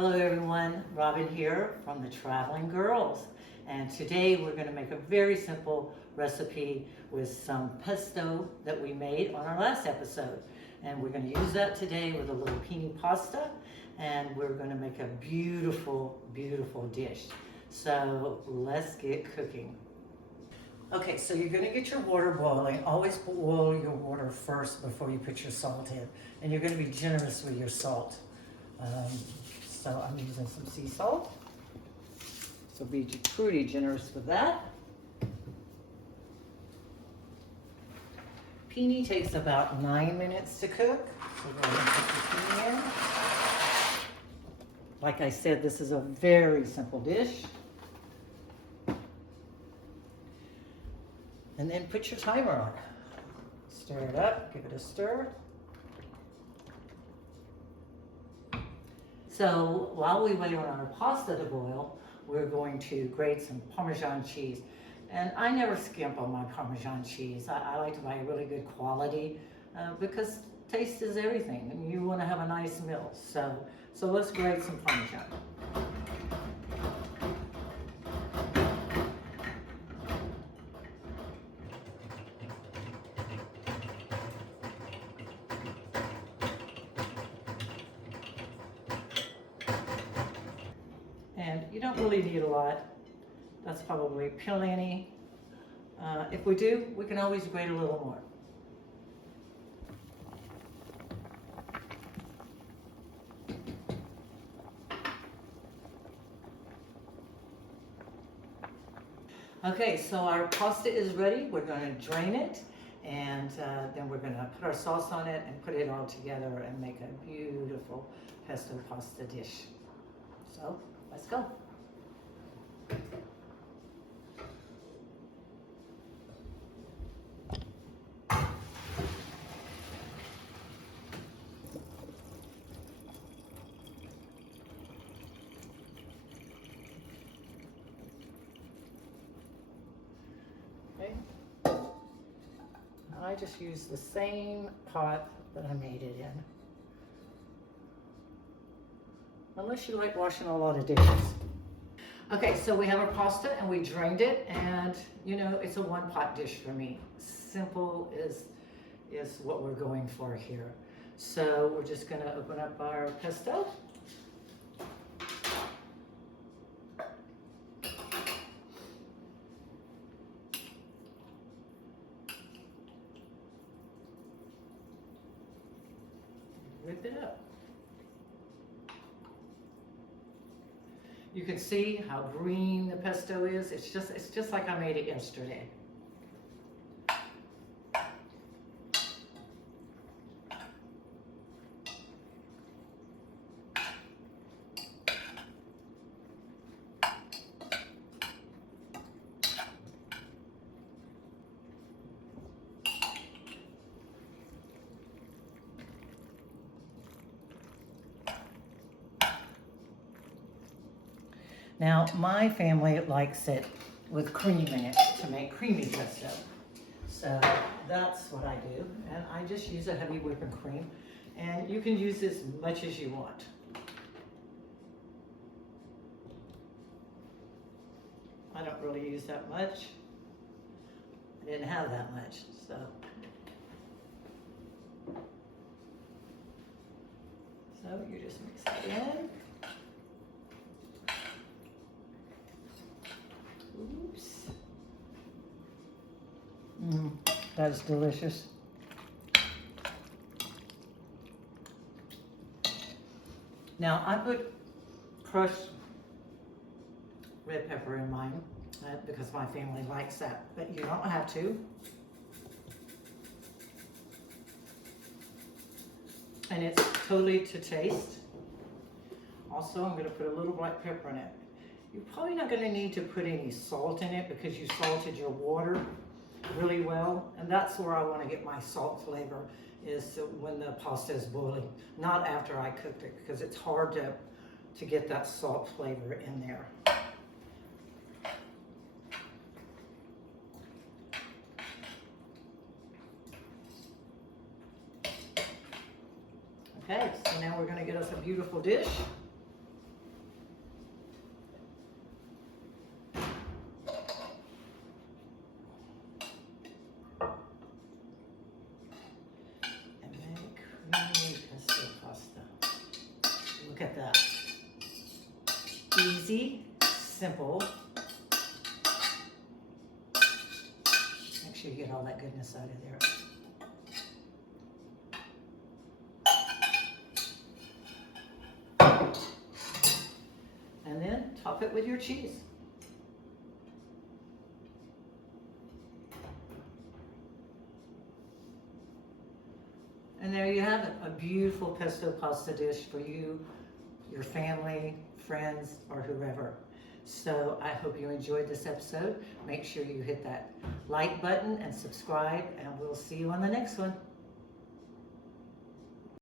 Hello everyone, Robin here from the Traveling Girls, and today we're going to make a very simple recipe with some pesto that we made on our last episode, and we're going to use that today with a little penne pasta, and we're going to make a beautiful dish. So let's get cooking. Okay, so you're going to get your water boiling. Always boil your water first before you put your salt in, and you're going to be generous with your salt. So I'm using some sea salt. So be pretty generous with that. Penne takes about 9 minutes to cook. So go ahead and put the penne in. Like I said, this is a very simple dish. And then put your timer on. Stir it up, give it a stir. So while we wait on our pasta to boil, we're going to grate some Parmesan cheese. And I never skimp on my Parmesan cheese. I like to buy really good quality because taste is everything and you want to have a nice meal. So let's grate some Parmesan. And you don't really need a lot. That's probably plenty. If we do, we can always grate a little more. Okay, so our pasta is ready. We're going to drain it, and then we're going to put our sauce on it and put it all together and make a beautiful pesto pasta dish. So let's go. Okay. I just use the same pot that I made it in. Unless you like washing a lot of dishes. Okay, so we have our pasta and we drained it, and you know, it's a one pot dish for me. Simple is what we're going for here. So we're just gonna open up our pesto. Whip it up. You can see how green the pesto is. It's just like I made it yesterday. Now, my family likes it with cream in it to make creamy pesto. So that's what I do. And I just use a heavy whipping cream. And you can use as much as you want. I don't really use that much. I didn't have that much, so. So you just mix that in. Oops. That's delicious. Now I put crushed red pepper in mine because my family likes that, but you don't have to. And it's totally to taste. Also, I'm going to put a little black pepper in it. You're probably not going to need to put any salt in it because you salted your water really well. And that's where I want to get my salt flavor, is when the pasta is boiling, not after I cooked it, because it's hard to get that salt flavor in there. Okay, so now we're going to get us a beautiful dish. Look at that. Easy, simple. Make sure you get all that goodness out of there. And then top it with your cheese. And there you have it, a beautiful pesto pasta dish for you, your family, friends, or whoever. So I hope you enjoyed this episode. Make sure you hit that like button and subscribe, and we'll see you on the next one.